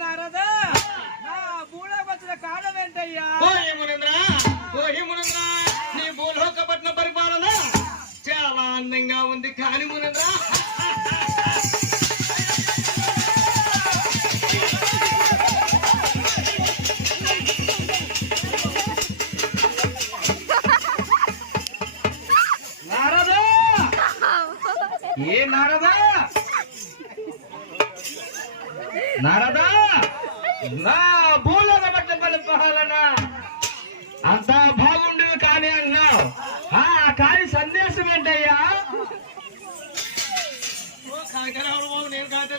నారదా నా భూలోకి వచ్చిన కారణం ఏంటయ్యా? నీ భూలోక పట్ల పరిపాలన చాలా అందంగా ఉంది కానీ మునేంద్ర నారదా ఏ నారదా నారదా నా భూలోక పట్ల పరిపాలన అంతా బాగుండేవి కానీ అన్నావు. కానీ సందేశం ఏంటయ్యా? నేను కాదు